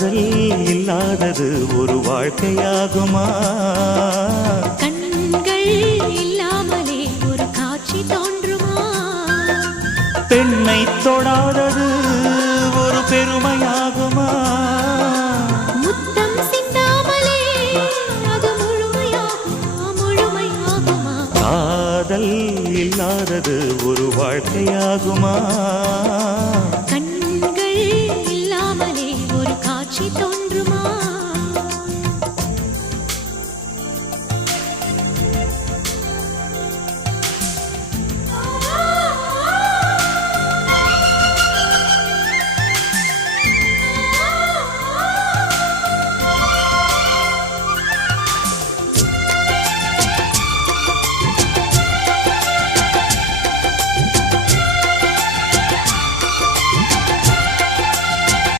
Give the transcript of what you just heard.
காதல் இல்லாதது ஒரு வாழ்க்கையாகுமா? கண்கள் இல்லாமலே ஒரு காட்சி தோன்றுமா? பெண்ணை தொடாதது ஒரு பெருமையாகுமா? முத்தம் சிந்தாமலே அது முழுமையாகுமா? காதல் இல்லாதது ஒரு வாழ்க்கையாகுமா?